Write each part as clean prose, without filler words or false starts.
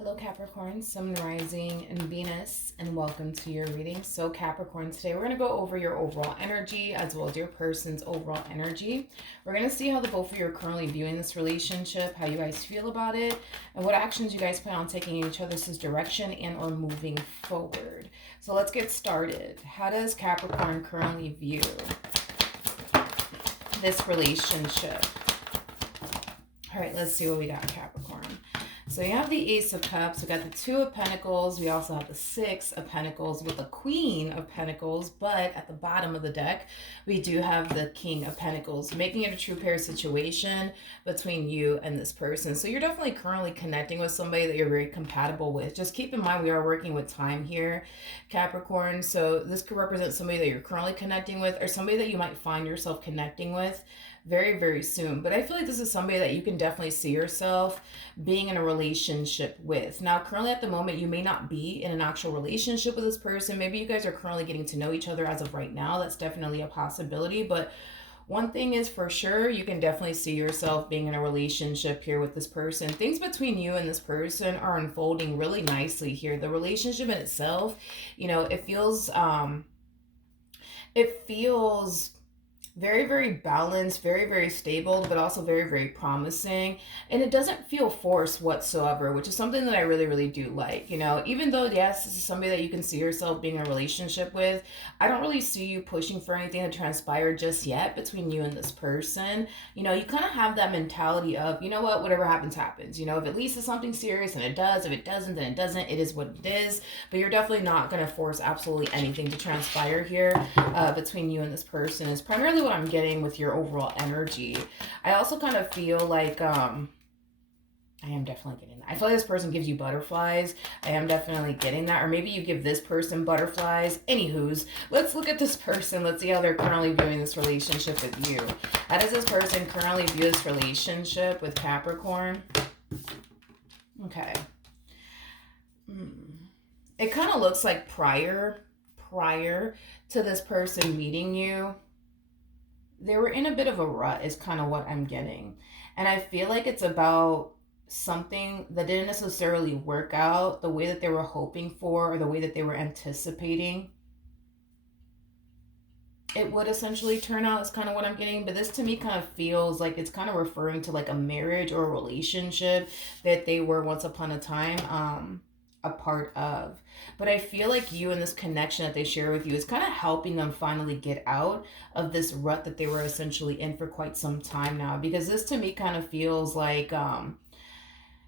Hello Capricorn, Sun, Rising, and Venus, and welcome to your reading. So Capricorn, today we're going to go over your overall energy as well as your person's overall energy. We're going to see how the both of you are currently viewing this relationship, how you guys feel about it, and what actions you guys plan on taking in each other's direction and or moving forward. So let's get started. How does Capricorn currently view this relationship? All right, let's see what we got, Capricorn. So you have the Ace of Cups, we got the Two of Pentacles, we also have the Six of Pentacles with the Queen of Pentacles, but at the bottom of the deck, we do have the King of Pentacles, making it a true pair situation between you and this person. So you're definitely currently connecting with somebody that you're very compatible with. Just keep in mind, we are working with time here, Capricorn. So this could represent somebody that you're currently connecting with or somebody that you might find yourself connecting with very, very soon. But I feel like this is somebody that you can definitely see yourself being in a relationship with. Now, currently at the moment, you may not be in an actual relationship with this person. Maybe you guys are currently getting to know each other as of right now. That's definitely a possibility. But one thing is for sure, you can definitely see yourself being in a relationship here with this person. Things between you and this person are unfolding really nicely here. The relationship in itself, it feels very, very balanced, very, very stable, but also very, very promising. And it doesn't feel forced whatsoever, which is something that I really, really do like. Even though, yes, this is somebody that you can see yourself being in a relationship with, I don't really see you pushing for anything to transpire just yet between you and this person. You kind of have that mentality of, you know what, whatever happens, happens. If it leads to something serious, and it does. If it doesn't, then it doesn't. It is what it is. But you're definitely not going to force absolutely anything to transpire here between you and this person. Is primarily what I'm getting with your overall energy. I also kind of feel like I am definitely getting that. I feel like this person gives you butterflies. I am definitely getting that. Or maybe you give this person butterflies. Anywho's, let's look at this person. Let's see how they're currently viewing this relationship with you. How does this person currently view this relationship with Capricorn? Okay. It kind of looks like prior to this person meeting you, they were in a bit of a rut is kind of what I'm getting. And I feel like it's about something that didn't necessarily work out the way that they were hoping for or the way that they were anticipating it would essentially turn out, is kind of what I'm getting. But this to me kind of feels like it's kind of referring to like a marriage or a relationship that they were once upon a time a part of. But I feel like you and this connection that they share with you is kind of helping them finally get out of this rut that they were essentially in for quite some time now. Because this to me kind of feels like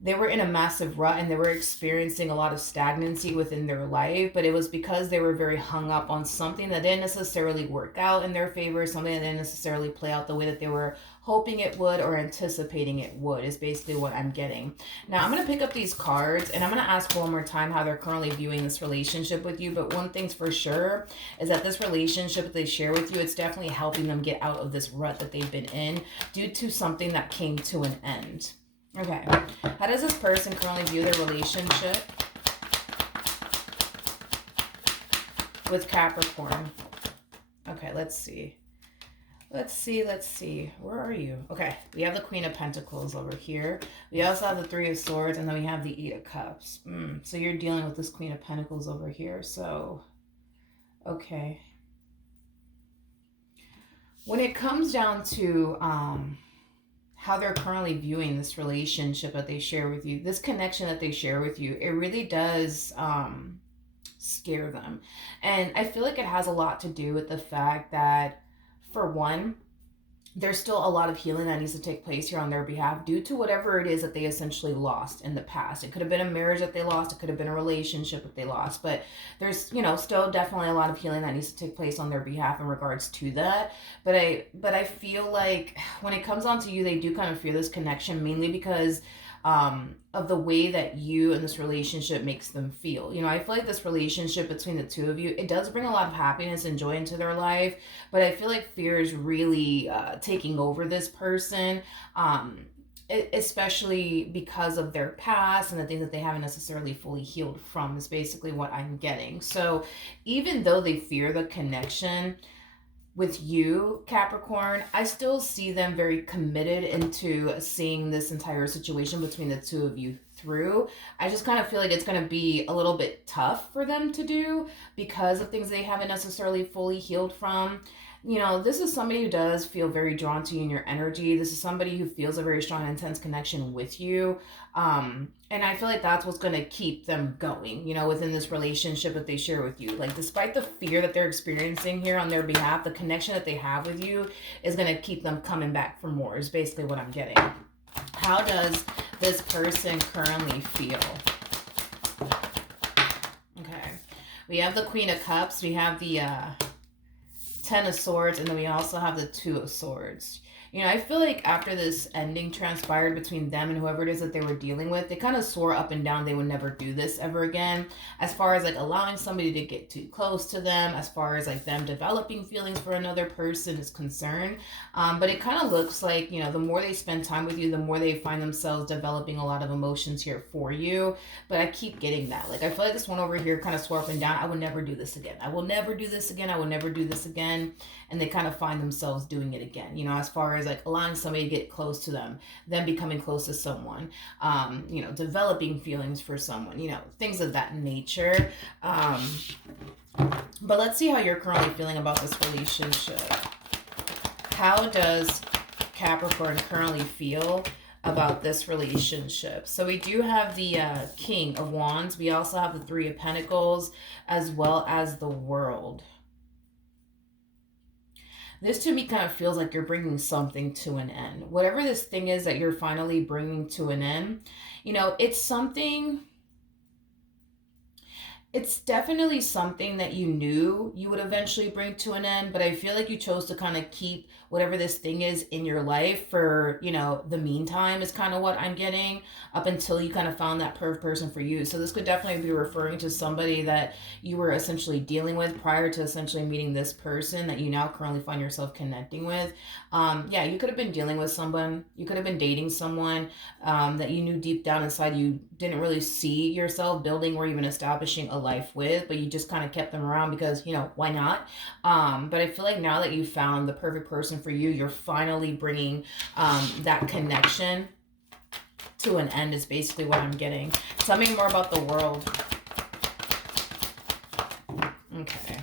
they were in a massive rut and they were experiencing a lot of stagnancy within their life, but it was because they were very hung up on something that didn't necessarily work out in their favor, something that didn't necessarily play out the way that they were hoping it would or anticipating it would, is basically what I'm getting. Now I'm going to pick up these cards and I'm going to ask one more time how they're currently viewing this relationship with you. But one thing's for sure is that this relationship that they share with you, it's definitely helping them get out of this rut that they've been in due to something that came to an end. Okay, how does this person currently view their relationship with Capricorn? Okay, let's see. Let's see. Where are you? Okay, we have the Queen of Pentacles over here. We also have the Three of Swords, and then we have the Eight of Cups. So you're dealing with this Queen of Pentacles over here. So, okay. When it comes down to how they're currently viewing this relationship that they share with you, this connection that they share with you, it really does scare them. And I feel like it has a lot to do with the fact that, for one, there's still a lot of healing that needs to take place here on their behalf due to whatever it is that they essentially lost in the past. It could have been a marriage that they lost. It could have been a relationship that they lost. But there's, still definitely a lot of healing that needs to take place on their behalf in regards to that. But I feel like when it comes on to you, they do kind of fear this connection mainly because of the way that you and this relationship makes them feel. I feel like this relationship between the two of you, it does bring a lot of happiness and joy into their life, but I feel like fear is really taking over this person, especially because of their past and the things that they haven't necessarily fully healed from, is basically what I'm getting. So even though they fear the connection, with you, Capricorn, I still see them very committed into seeing this entire situation between the two of you through. I just kind of feel like it's going to be a little bit tough for them to do because of things they haven't necessarily fully healed from. You know, this is somebody who does feel very drawn to you in your energy. This is somebody who feels a very strong, intense connection with you. And I feel like that's what's going to keep them going, you know, within this relationship that they share with you. Like, despite the fear that they're experiencing here on their behalf, the connection that they have with you is going to keep them coming back for more, is basically what I'm getting. How does this person currently feel? Okay. We have the Queen of Cups. We have the Ten of Swords. And then we also have the Two of Swords. You know, I feel like after this ending transpired between them and whoever it is that they were dealing with, they kind of swore up and down they would never do this ever again. As far as like allowing somebody to get too close to them, as far as like them developing feelings for another person is concerned. But it kind of looks like, you know, the more they spend time with you, the more they find themselves developing a lot of emotions here for you. But I keep getting that. Like, I feel like this one over here kind of swore up and down. I would never do this again. I will never do this again. I will never do this again. And they kind of find themselves doing it again, you know, as far as like allowing somebody to get close to them, them becoming close to someone, you know, developing feelings for someone, you know, things of that nature. But let's see how you're currently feeling about this relationship. How does Capricorn currently feel about this relationship? So we do have the King of Wands. We also have the Three of Pentacles, as well as the World. This to me kind of feels like you're bringing something to an end. Whatever this thing is that you're finally bringing to an end, you know, it's definitely something that you knew you would eventually bring to an end, but I feel like you chose to kind of keep whatever this thing is in your life for, you know, the meantime is kind of what I'm getting, up until you kind of found that perfect person for you. So this could definitely be referring to somebody that you were essentially dealing with prior to essentially meeting this person that you now currently find yourself connecting with. Yeah, you could have been dealing with someone, you could have been dating someone that you knew deep down inside you didn't really see yourself building or even establishing a life with, but you just kind of kept them around because, you know, why not? But I feel like now that you found the perfect person for you, you're finally bringing that connection to an end is basically what I'm getting. Tell me more about the World. Okay.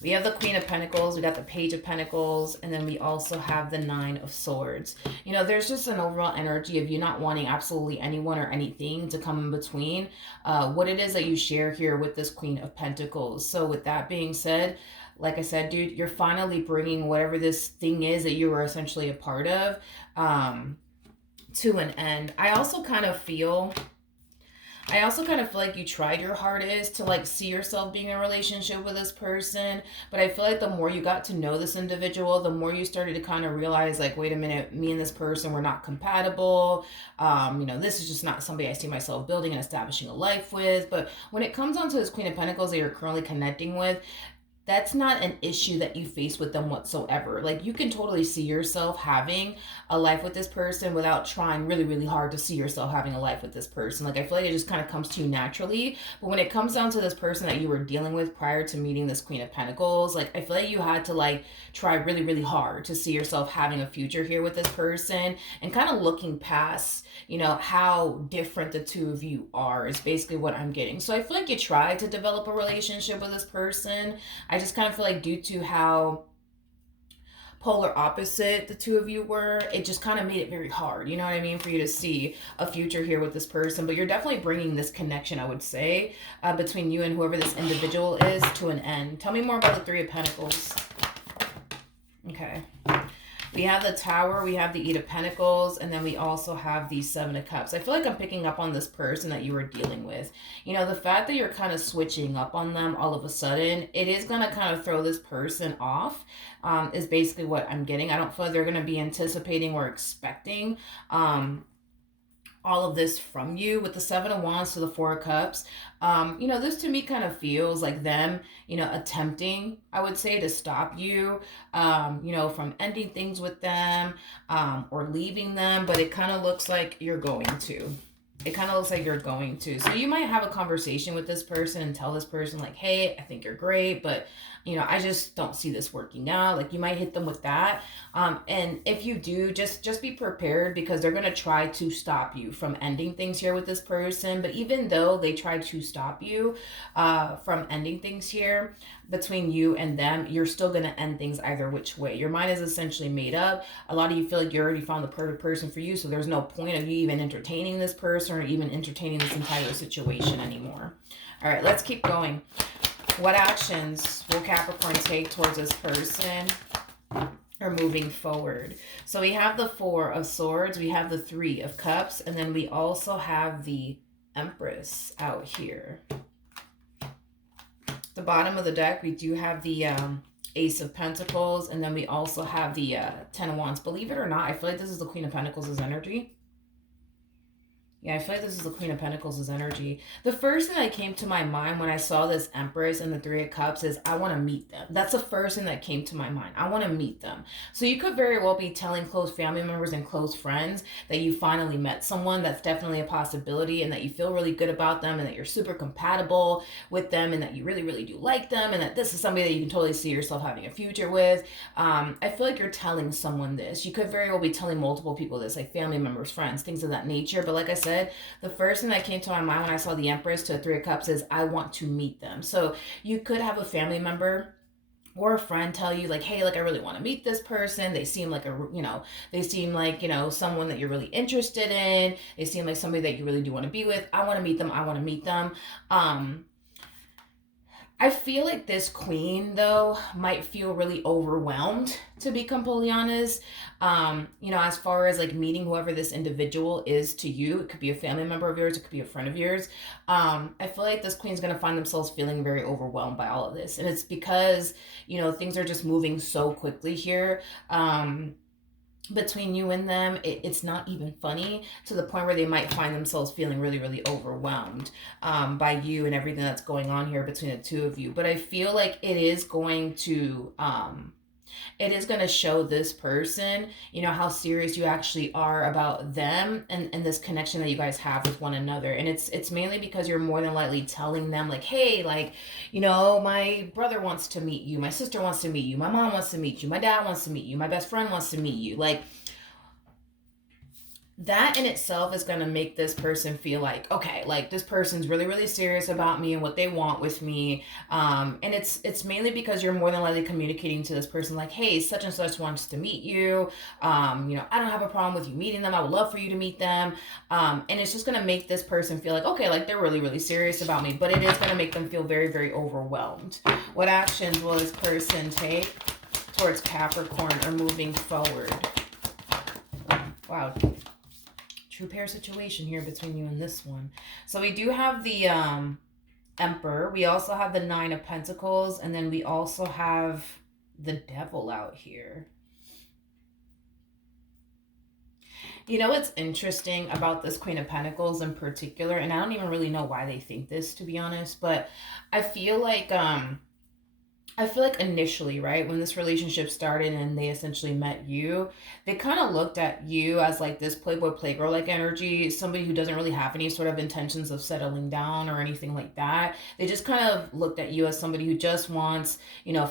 We have the Queen of Pentacles, we got the Page of Pentacles, and then we also have the Nine of Swords. You know, there's just an overall energy of you not wanting absolutely anyone or anything to come in between what it is that you share here with this Queen of Pentacles. So with that being said, like I said, dude, you're finally bringing whatever this thing is that you were essentially a part of to an end. I also kind of feel like you tried your hardest to like see yourself being in a relationship with this person, but I feel like the more you got to know this individual, the more you started to kind of realize like, wait a minute, me and this person were not compatible. You know, this is just not somebody I see myself building and establishing a life with. But when it comes down to this Queen of Pentacles that you're currently connecting with, that's not an issue that you face with them whatsoever. Like, you can totally see yourself having a life with this person without trying really, really hard to see yourself having a life with this person. Like, I feel like it just kind of comes to you naturally. But when it comes down to this person that you were dealing with prior to meeting this Queen of Pentacles, like, I feel like you had to like try really, really hard to see yourself having a future here with this person, and kind of looking past, you know, how different the two of you are is basically what I'm getting. So I feel like you tried to develop a relationship with this person. I just kind of feel like due to how polar opposite the two of you were, it just kind of made it very hard, you know what I mean, for you to see a future here with this person. But you're definitely bringing this connection, I would say, between you and whoever this individual is to an end. Tell me more about the Three of Pentacles. Okay. We have the Tower, we have the Eight of Pentacles, and then we also have the Seven of Cups. I feel like I'm picking up on this person that you were dealing with. You know, the fact that you're kind of switching up on them all of a sudden, it is going to kind of throw this person off, is basically what I'm getting. I don't feel like they're going to be anticipating or expecting all of this from you. With the Seven of Wands to the Four of Cups, you know, this to me kind of feels like them, you know, attempting, I would say, to stop you, you know, from ending things with them, or leaving them, but it kind of looks like you're going to. It kind of looks like you're going to. So you might have a conversation with this person and tell this person like, hey, I think you're great, but I just don't see this working out. Like you might hit them with that. And if you do, just be prepared because they're gonna try to stop you from ending things here with this person. But even though they try to stop you from ending things here between you and them, you're still gonna end things either which way. Your mind is essentially made up. A lot of you feel like you already found the perfect person for you, so there's no point of you even entertaining this person or even entertaining this entire situation anymore. All right, let's keep going. What actions will Capricorn take towards this person or moving forward? So we have the Four of Swords, we have the Three of Cups, and then we also have the Empress out here. The bottom of the deck, we do have the Ace of Pentacles, and then we also have the Ten of Wands. Believe it or not, I feel like this is the Queen of Pentacles' energy. Yeah, I feel like this is the Queen of Pentacles' energy. The first thing that came to my mind when I saw this Empress and the Three of Cups is I want to meet them. That's the first thing that came to my mind. I want to meet them. So you could very well be telling close family members and close friends that you finally met someone. That's definitely a possibility, and that you feel really good about them, and that you're super compatible with them, and that you really, really do like them, and that this is somebody that you can totally see yourself having a future with. I feel like you're telling someone this. You could very well be telling multiple people this, like family members, friends, things of that nature. But like I said, the first thing that came to my mind when I saw the Empress to the Three of Cups is I want to meet them. So you could have a family member or a friend tell you like, hey, like I really want to meet this person. They seem like someone that you're really interested in. They seem like somebody that you really do want to be with. I want to meet them. I want to meet them. I feel like this queen, though, might feel really overwhelmed, to be completely honest. As far as like meeting whoever this individual is to you, it could be a family member of yours, it could be a friend of yours. I feel like this queen's gonna find themselves feeling very overwhelmed by all of this, and it's because things are just moving so quickly here. Between you and them, it's not even funny, to the point where they might find themselves feeling really, really overwhelmed by you and everything that's going on here between the two of you. But I feel like it is going to show this person, how serious you actually are about them, and this connection that you guys have with one another. And it's mainly because you're more than likely telling them like, hey, like, my brother wants to meet you, my sister wants to meet you, my mom wants to meet you, my dad wants to meet you, my best friend wants to meet you. Like, that in itself is going to make this person feel like, okay, like this person's really, really serious about me and what they want with me. And it's mainly because you're more than likely communicating to this person like, hey, such and such wants to meet you. I don't have a problem with you meeting them. I would love for you to meet them. And it's just going to make this person feel like, okay, like they're really, really serious about me. But it is going to make them feel very, very overwhelmed. What actions will this person take towards Capricorn or moving forward? Wow. True pair situation here between you and this one. So we do have the Emperor. We also have the Nine of Pentacles. And then we also have the Devil out here. What's interesting about this Queen of Pentacles in particular, and I don't even really know why they think this, to be honest, but I feel like initially, right, when this relationship started and they essentially met you, they kind of looked at you as like this playboy playgirl like energy, somebody who doesn't really have any sort of intentions of settling down or anything like that. They just kind of looked at you as somebody who just wants,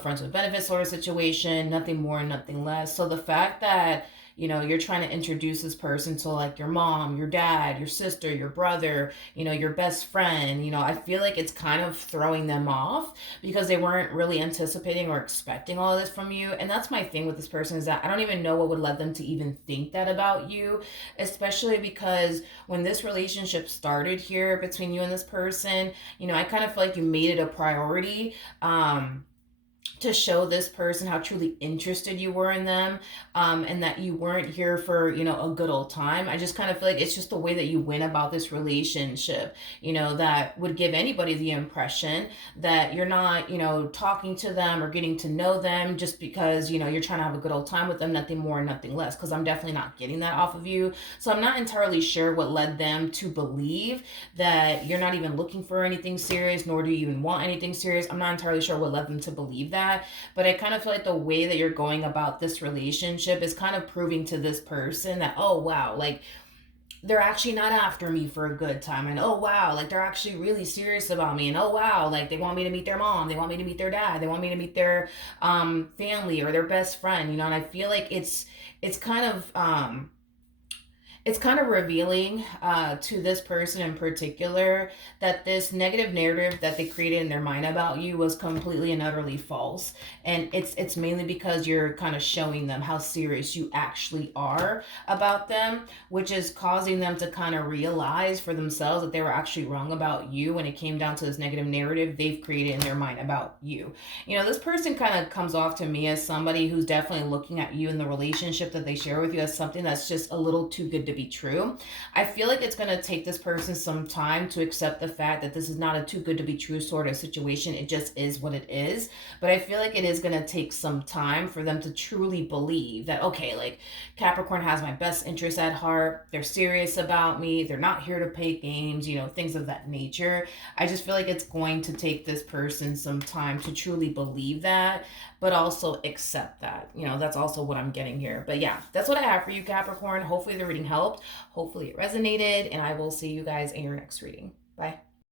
friends with benefits sort of situation, nothing more and nothing less. So the fact that you're trying to introduce this person to like your mom, your dad, your sister, your brother, your best friend, I feel like it's kind of throwing them off because they weren't really anticipating or expecting all of this from you. And that's my thing with this person, is that I don't even know what would lead them to even think that about you, especially because when this relationship started here between you and this person, I kind of feel like you made it a priority, to show this person how truly interested you were in them, and that you weren't here for, a good old time. I just kind of feel like it's just the way that you went about this relationship, that would give anybody the impression that you're not, talking to them or getting to know them just because, you're trying to have a good old time with them, nothing more and nothing less, because I'm definitely not getting that off of you. So I'm not entirely sure what led them to believe that you're not even looking for anything serious, nor do you even want anything serious. I'm not entirely sure what led them to believe that. But I kind of feel like the way that you're going about this relationship is kind of proving to this person that, oh wow, like they're actually not after me for a good time, and oh wow, like they're actually really serious about me, and oh wow, like they want me to meet their mom, they want me to meet their dad, they want me to meet their family or their best friend, you know. And I feel like it's kind of it's kind of revealing to this person in particular that this negative narrative that they created in their mind about you was completely and utterly false. And it's mainly because you're kind of showing them how serious you actually are about them, which is causing them to kind of realize for themselves that they were actually wrong about you when it came down to this negative narrative they've created in their mind about you. You know, this person kind of comes off to me as somebody who's definitely looking at you in the relationship that they share with you as something that's just a little too good to be true. I feel like it's going to take this person some time to accept the fact that this is not a too good to be true sort of situation. It just is what it is. But I feel like it is going to take some time for them to truly believe that, okay, like Capricorn has my best interest at heart. They're serious about me. They're not here to play games, you know, things of that nature. I just feel like it's going to take this person some time to truly believe that, but also accept that. You know, that's also what I'm getting here. But yeah, that's what I have for you, Capricorn. Hopefully the reading helped. Hopefully it resonated, and I will see you guys in your next reading. Bye.